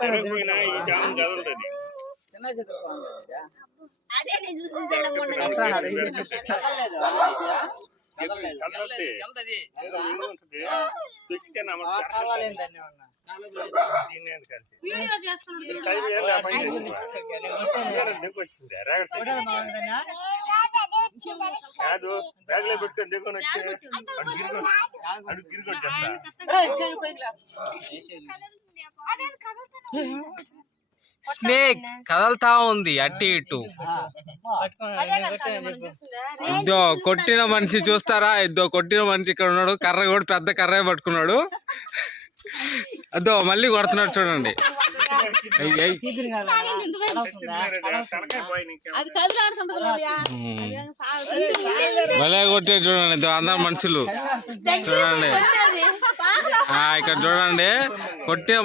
తిరగపోయినా ఈ జామ కదులుతుంది. కాదు బ్యాగ్ లో పెట్టుకొని దిగుకొని వచ్చి స్నేక్ కదలుతా ఉంది అట్టి ఇటు. ఇద్దో కొట్టిన మనిషి చూస్తారా, ఇద్దో కొట్టిన మనిషి ఇక్కడ ఉన్నాడు. కర్ర కూడా పెద్ద కర్ర పట్టుకున్నాడు. అదో మళ్ళీ కొడుతున్నాడు చూడండి. భలే కొట్టే చూడండి అందరు మనుషులు చూడండి. ఇక్కడ చూడండి కొట్టే